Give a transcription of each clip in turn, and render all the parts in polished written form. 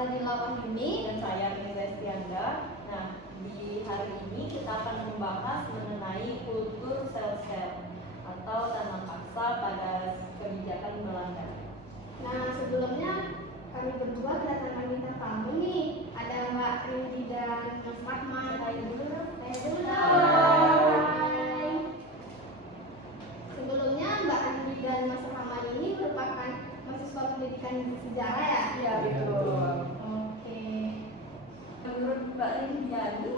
Nadila Wahyuni. Dan saya Reza Estianda. Nah, di hari ini kita akan membahas mengenai kultur sel-sel atau tanam paksa pada kebijakan Belanda. Nah, sebelumnya kami berdua kedatangan bintang tamu nih. Ada Mbak Rindi dan Mas Rahman. Hai dulu. Hai. Sebelumnya Mbak Rindi dan Mas Rahman ini merupakan mahasiswa pendidikan sejarah ya? Iya, betul. Oke. Menurut Mbak Rindiani,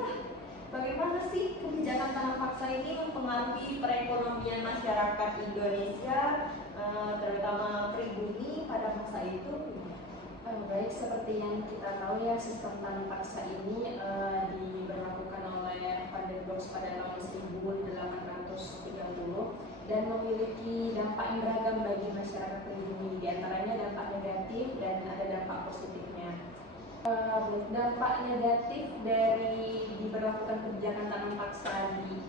bagaimana sih kebijakan tanam paksa ini mempengaruhi perekonomian masyarakat Indonesia, terutama pribumi pada masa itu? Baik, seperti yang kita tahu ya, sistem tanam paksa ini diberlakukan oleh Van der Bos pada tahun 1830 dan memiliki dampak yang beragam bagi masyarakat pribumi. Di antaranya dampak negatif dan ada dampak positifnya. Dampak negatif dari diberlakukan kebijakan tanam paksa di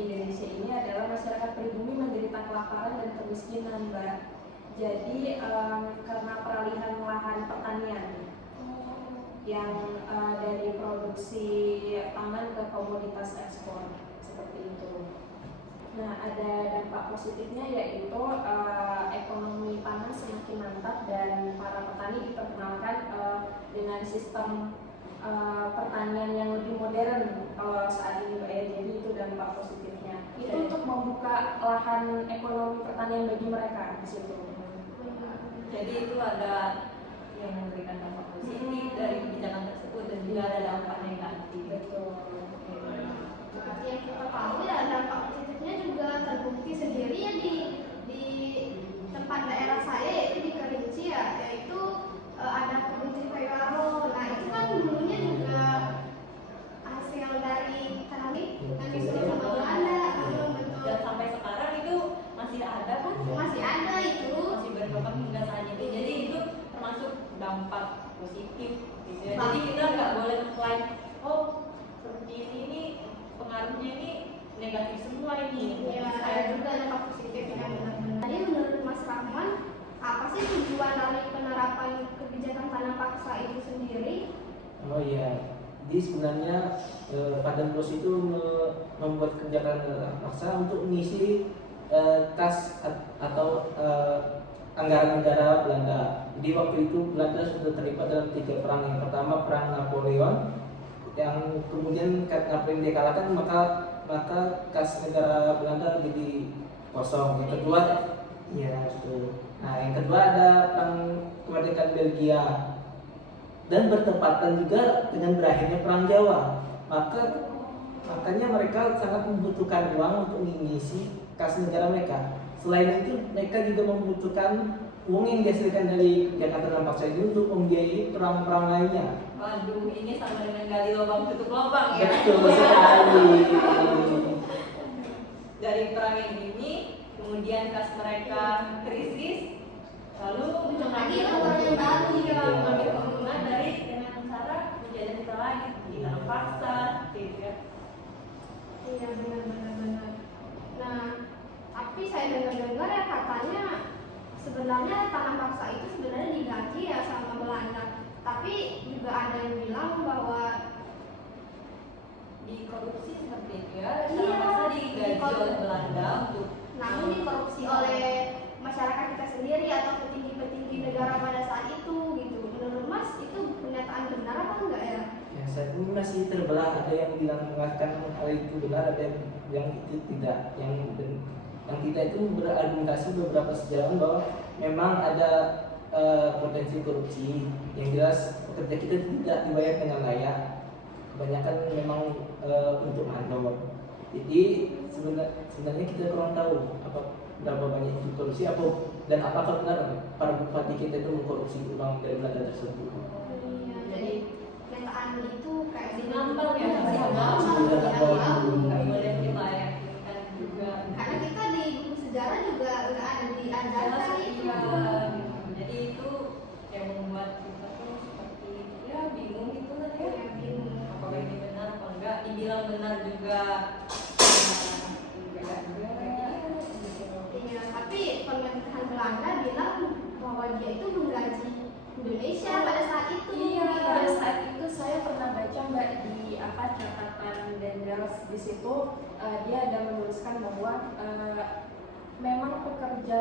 Indonesia ini adalah masyarakat pribumi menderita kelaparan dan kemiskinan, Mbak. Jadi karena peralihan lahan pertanian yang dari produksi pangan ke komoditas ekspor seperti itu. Nah, ada dampak positifnya yaitu ekonomi pangan semakin mantap dan para petani diperkenalkan dengan sistem pertanian yang lebih modern saat ini, Mbak ya. Jadi itu dampak positifnya. Itu untuk membuka lahan ekonomi pertanian bagi mereka di situ. Jadi itu ada yang memberikan dampak positif dari kebijakan tersebut dan juga ada dampak negatif. Betul. Seperti yang kita tahu ya, dampak positifnya juga terbukti sendiri ya di tempat daerah saya, yaitu di Kerinci ya, yaitu ada kebun Cipayaro. Nah, itu kan dulunya juga hasil dari tani yang disuruh sama Belanda. Betul. Dan sampai sekarang itu masih ada kan? Masih ada itu. Masih berkembang hingga saat ini. Jadi itu termasuk dampak positif gitu ya. Jadi kita nggak boleh mengklaim, oh seperti ini pengaruhnya ini negatif semua ini. Ya, ada juga dampak positif yang benar-benar. Jadi menurut Mas Rahman, apa sih tujuan dari penerapan kebijakan tanam paksa itu sendiri? Oh iya, jadi sebenarnya Van der Bos itu membuat kebijakan paksa untuk mengisi kas atau anggaran negara Belanda. Jadi waktu itu Belanda sudah terlibat dalam 3 perang. Yang pertama perang Napoleon, yang kemudian karena Napoleon dikalahkan maka kas negara Belanda jadi kosong. Yang kedua, ya betul. Nah, yang kedua ada perang kemerdekaan Belgia dan bertepatan juga dengan berakhirnya perang Jawa. Makanya mereka sangat membutuhkan uang untuk mengisi kas negara mereka. Selain itu, mereka juga membutuhkan uang yang dihasilkan dari kebijakan tanam paksa ini untuk membiayai perang-perang lainnya. Waduh, ini sama dengan gali lubang tutup lubang ya. Betul sekali. Dari perang yang ini, kemudian kas mereka krisis, lalu mengambil keuntungan dari dengan cara menjadi kita lagi di tanam paksa, gitu ya. Iya, benar. Nah, tapi saya dengar ya katanya sebenarnya tanam paksa itu sebenarnya digaji ya sama Belanda. Tapi juga ada yang bilang bahwa dikorupsi seperti itu ya. Iya, Tanam paksa digaji oleh Belanda untuk namun dikorupsi oleh masyarakat kita sendiri atau petinggi-petinggi negara pada saat itu gitu. Menurut Mas itu pernyataan benar apa enggak ya? Ya, saat ini masih terbelah. Ada yang bilang mengatakan hal itu benar, ada yang itu tidak. Yang tidak itu berargumentasi beberapa sejarawan bahwa memang ada potensi korupsi. Yang jelas pekerja kita tidak dibayar dengan layak. Kebanyakan memang untuk mandor. Jadi sebenarnya kita kurang tahu berapa banyak itu korupsi dan apakah benar para bupati kita itu mengkorupsi uang dari Belanda tersebut. Iya, jadi pernyataan itu kayak ngambang ya, masih nggak boleh kita yakinkan juga. Karena kita di buku sejarah juga nggak ada diajarkan itu. Jadi itu yang membuat kita tuh seperti ya bingung gitu lah ya. Ya, bingung. Apakah ini benar apa enggak? Dibilang benar juga. Iya, tapi pemerintahan Belanda bilang bahwa dia itu menggaji Indonesia pada saat itu. Iya, pada saat itu saya pernah baca Mbak di catatan Dendels di situ dia ada menuliskan bahwa memang pekerja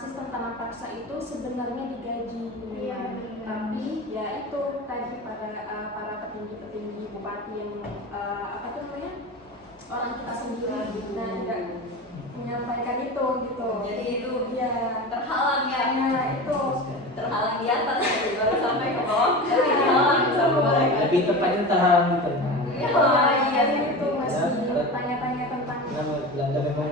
sistem tanam paksa itu sebenarnya digaji Iya, memang. benar. Tapi ya itu tadi para petinggi bupati yang apa tuh namanya orang kita sendiri nah juga menyampaikan itu gitu. Jadi itu ya terhalang ya. nah itu Terhalang di atas baru sampai ke bawah. Terhalang sama mereka. Lebih tepatnya terhalang di tengah. Oh, iya itu masih tanya-tanya tentang Karena Belanda memang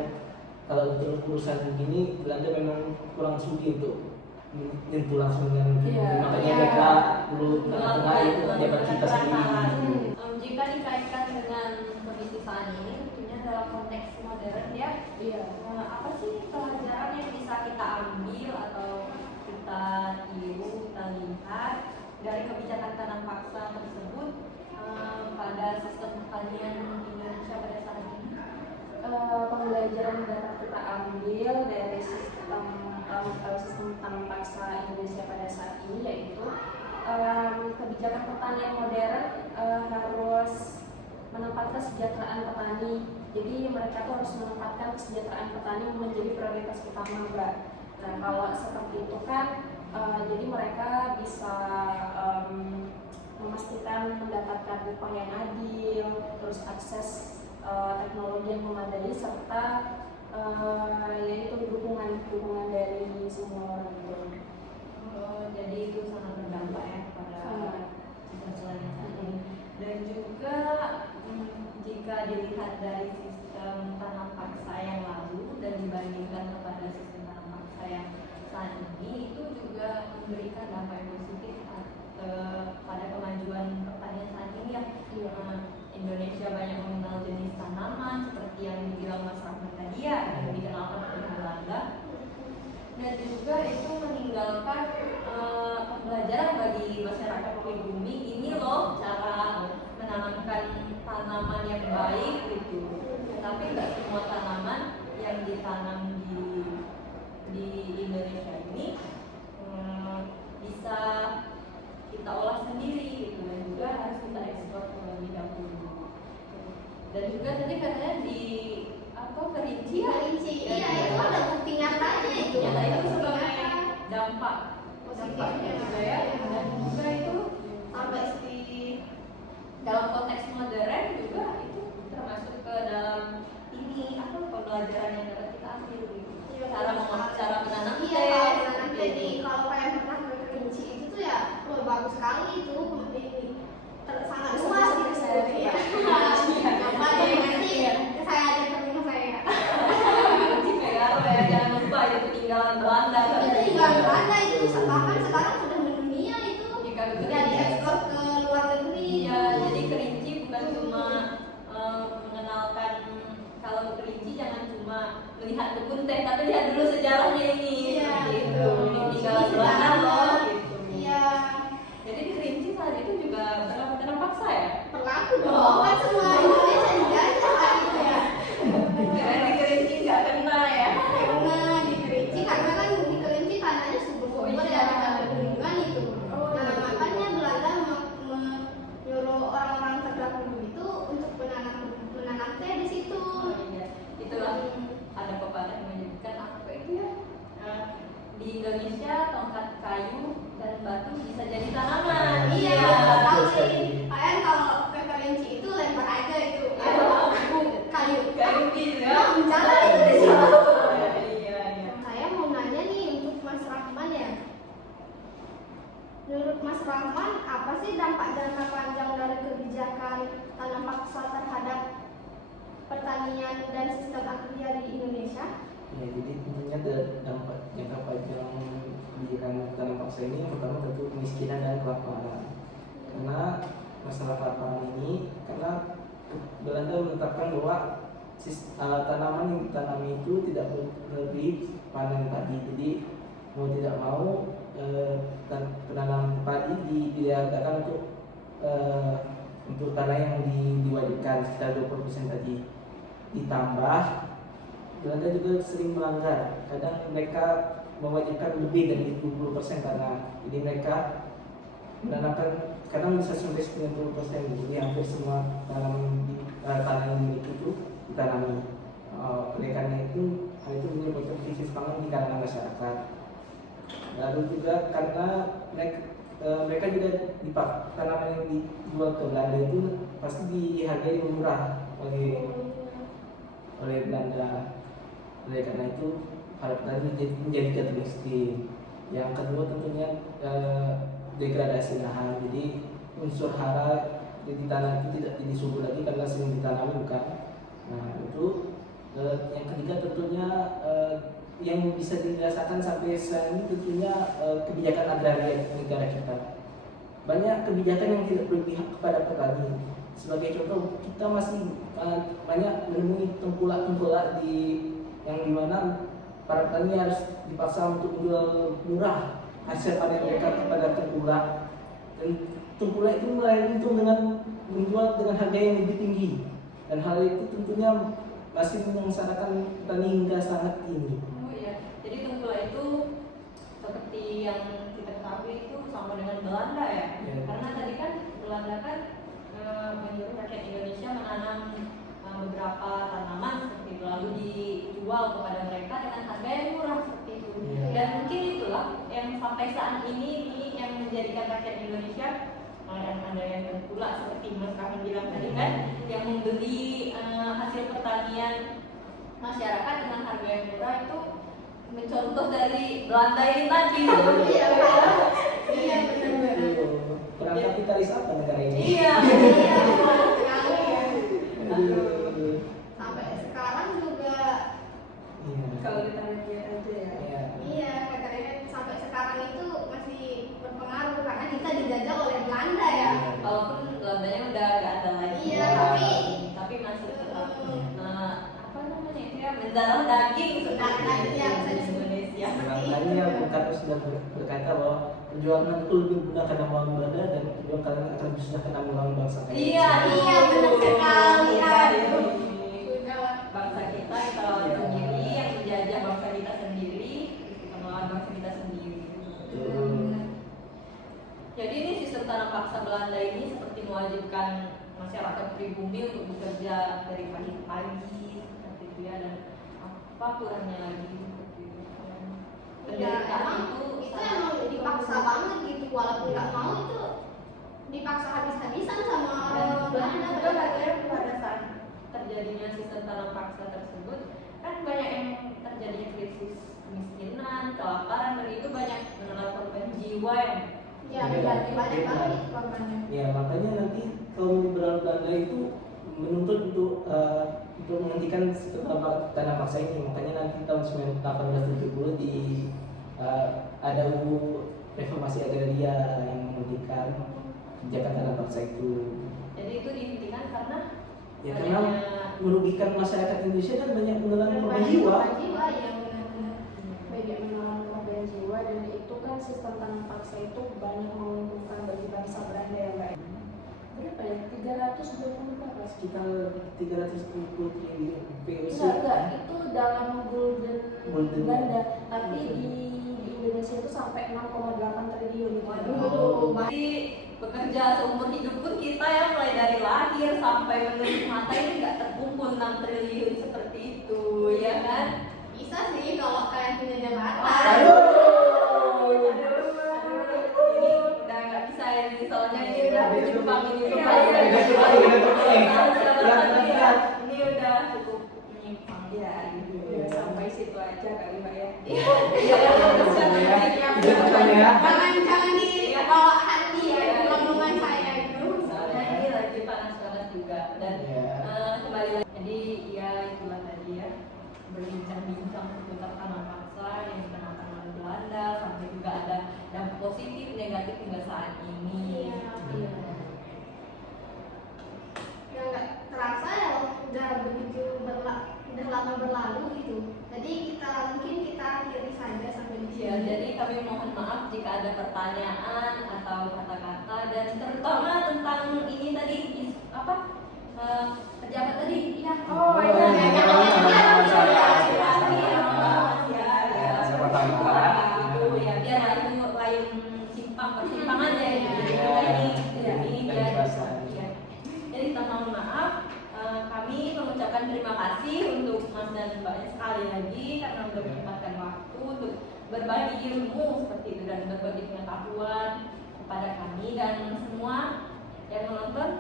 kalau untuk urusan begini Belanda memang kurang sudi untuk menyentuh langsung dengan Iya. makanya Iya. mereka dulu tengah-tengah itu pejabat kita sendiri. Jika dikaitkan dengan kondisi saat ini, tentunya dalam konteks modern ya, iya apa sih pelajaran yang bisa kita ambil atau kita tiru, kita lihat dari kebijakan tanam paksa tersebut pada sistem pertanian Indonesia pada saat ini? Pembelajaran yang dapat kita ambil dari sistem tanam paksa Indonesia pada saat ini yaitu kebijakan pertanian modern harus menempatkan kesejahteraan petani. Jadi mereka tuh harus menempatkan kesejahteraan petani menjadi prioritas utama, Mbak. Nah kalau seperti itu kan, jadi mereka bisa memastikan mendapatkan upah yang adil, terus akses teknologi yang memadai serta yaitu dukungan dari semua orang itu. Jadi itu sangat berdampak ya pada sistem saat ini. Dan juga jika dilihat dari sistem tanam paksa yang lalu dan dibandingkan kepada sistem tanam paksa yang saat ini, itu juga memberikan dampak yang positif pada kemajuan pertanian saat ini ya. Indonesia banyak mengenal jenis tanaman seperti yang dibilang Mas Rahmat tadi ya, yang dikenalkan oleh Belanda. Dan juga itu meninggalkan pembelajaran bagi masyarakat pribumi, ini loh cara menanamkan tanaman yang baik gitu. Tapi nggak semua tanaman yang ditanam di Indonesia ini bisa kita olah sendiri gitu, dan juga harus kita ekspor terlebih dahulu. Dan juga tadi katanya di kerinci ya, iya itu ada bukti nyatanya itu. ya tadi itu sebagai dampak Positifnya juga ya, dan juga itu sampai di dalam konteks modern juga itu termasuk ke dalam ini pembelajaran yang dapat kita ambil gitu. Cara menanam Iya, teh, kalau menanam seperti teh itu. kalau kalian pernah ke Kerinci itu tuh ya, bagus sekali itu, sangat luas gitu saya. Iya. Coba deh nanti saya ajak ke rumah saya. Jangan lupa itu peninggalan Belanda. Itu tinggal Belanda itu, bahkan sekarang sudah mendunia itu. Jika Sudah diekspor ke luar negeri. Iya, jadi kerinci bukan cuma mengenalkan, kalau kerinci jangan cuma melihat kebun teh, tapi lihat dulu sejarahnya ini. Iya, gitu. Ini peninggalan Belanda loh. Gitu. Iya. Jadi di kerinci saat itu juga berlaku tanam paksa ya? Berlaku dong, kan semua Indonesia dijajah saat itu ya. Karena di kerinci nggak kena ya. Karena di Kerinci, karena kan di Kerinci tanahnya subur-subur ya, dengan bendungan itu. Nah makanya Belanda menyuruh orang-orang terdahulu itu untuk menanam teh di situ. Iya. Itulah ada pepatah yang menyebutkan apa itu ya? Di Indonesia tongkat kayu dan batu bisa jadi tanaman. Iya, tahu sih. Kalian kalau ke Kerinci itu lempar aja itu kayu. Kayu gitu ya. Nah, bencana itu di situ. Iya. Saya mau nanya nih untuk Mas Rahman ya. Menurut Mas Rahman, apa sih dampak jangka panjang dari kebijakan tanam paksa terhadap pertanian dan sistem agraria di Indonesia? Ya, jadi tentunya dampak jangka panjang kebijakan tanam paksa ini yang pertama tentu kemiskinan dan kelaparan. Karena masalah kelaparan ini karena Belanda menetapkan bahwa tanaman yang ditanami itu tidak lebih panen padi. Jadi mau tidak mau penanaman padi diadakan untuk tanah yang diwajibkan sekitar 20% tadi. Ditambah Belanda juga sering melanggar. Kadang mereka mewajibkan lebih dari 20% tanah. Jadi mereka menanamkan kadang bisa sampai 90%. Jadi hampir semua tanah yang dimiliki itu ditanami. Oleh karena itu, hal itu menyebabkan krisis pangan di kalangan masyarakat. Lalu juga karena mereka juga tanaman yang dijual ke Belanda itu pasti dihargai murah oleh Belanda. Oleh karena itu para petani menjadi jatuh miskin. Yang kedua tentunya degradasi lahan. Jadi unsur hara di tanah itu tidak disubur lagi karena sering ditanami bukan. Nah itu yang ketiga tentunya yang bisa dirasakan sampai saat ini tentunya kebijakan agraria negara kita. Banyak kebijakan yang tidak berpihak kepada petani. Sebagai contoh, kita masih banyak menemui tengkulak-tengkulak yang dimana para petani harus dipaksa untuk menjual murah hasil panen mereka kepada tengkulak. Dan tengkulak itu meraih untung dengan menjual dengan harga yang lebih tinggi. Dan hal itu tentunya masih menyengsarakan petani hingga saat ini. Oh iya, jadi tengkulak itu seperti yang kita ketahui itu sama dengan Belanda ya. Karena tadi kan Belanda kan menyuruh rakyat Indonesia menanam beberapa tanaman seperti itu lalu dijual kepada mereka dengan harga yang murah seperti itu. Dan mungkin itulah yang sampai saat ini yang menjadikan rakyat Indonesia ada yang tengkulak seperti Mas Kahun bilang tadi kan, yang membeli hasil pertanian masyarakat dengan harga yang murah itu mencontoh dari Belanda ini tadi. Iya benar-benar. Kurang kapitalis apa negara ini? Iya. Sekali ya. Sampai sekarang juga. Kalau kita lihat aja ya. Iya, katanya sampai sekarang itu masih berpengaruh karena kita dijajah oleh Belanda ya. Walaupun Belandanya udah gak ada lagi. Iya, tapi masih tetap apa namanya itu ya, mendarah daging sebenarnya di Indonesia. Makanya Bung Karno sudah berkata bahwa perjuangan itu lebih mudah karena melawan Belanda dan perjuangan kalian akan bisa karena melawan bangsa kalian. Iya, benar sekali. Aduh. Bangsa kita lawan sendiri, yang menjajah bangsa kita sendiri, kita melawan bangsa kita sendiri. Jadi ini sistem tanam paksa Belanda ini seperti mewajibkan masyarakat pribumi untuk bekerja dari pagi ke pagi seperti itu ya, dan apa kurangnya lagi seperti itu. Penderitaan itu emang dipaksa banget gitu, walaupun nggak mau itu dipaksa habis-habisan sama Belanda. Padahal katanya pada saat terjadinya sistem tanam paksa tersebut kan banyak yang terjadi krisis kemiskinan, kelaparan, dan itu banyak menelan korban jiwa yang banyak banget korbannya. Ya makanya nanti kaum liberal Belanda itu menuntut untuk menghentikan tanah paksa ini. Makanya nanti tahun 1870 ada UU reformasi agraria yang menghentikan kebijakan tanah paksa itu. Jadi itu dihentikan karena Ya karena merugikan masyarakat Indonesia dan banyak menelan korban jiwa. Ya benar-benar. Banyak menelan korban jiwa, dan itu kan sistem tanam paksa itu banyak menguntungkan bagi bangsa Belanda ya Mbak. Berapa ya? 320 berapa? Sekitar 370 triliun VOC. Enggak, itu dalam golden Belanda, tapi Golden. di Indonesia itu sampai 6,8 triliun itu. waduh, jadi bekerja seumur hidup pun kita ya mulai dari lahir sampai menutup mata ini nggak terkumpul 6 triliun seperti itu, ya kan? Bisa sih kalau kalian punya jabatan. Ini udah nggak bisa ya, ini soalnya ini udah Jepang ini ini udah cukup menyimpang ya, Sampai situ aja kali Mbak ya. Jangan dibawa hati ya omongan saya itu. soalnya ini lagi panas-panas juga dan kembali lagi, jadi ya itulah tadi ya, berbincang-bincang seputar tanah paksa yang dikenakan oleh Belanda, sampai juga ada dampak positif negatif hingga saat ini. Ya nggak terasa ya udah begitu udah lama berlalu gitu. Jadi mungkin kita akhiri saja sampai di sini. Ya, jadi kami mohon maaf jika ada pertanyaan atau kata-kata, dan terutama tentang ini tadi pejabat tadi ya. Oh iya, untuk menyempatkan waktu untuk berbagi ilmu seperti itu dan berbagi pengetahuan kepada kami dan semua yang menonton.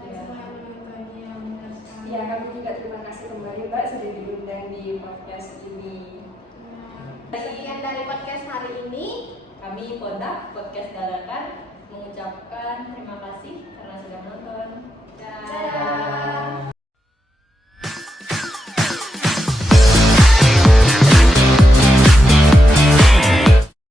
Dan semua yang menontonnya benar sekali. Ya, kami juga terima kasih kembali Mbak sudah diundang di podcast ini. Sekian dari podcast hari ini. Kami Podak Podcast Dadakan mengucapkan terima kasih karena sudah menonton. Dadah.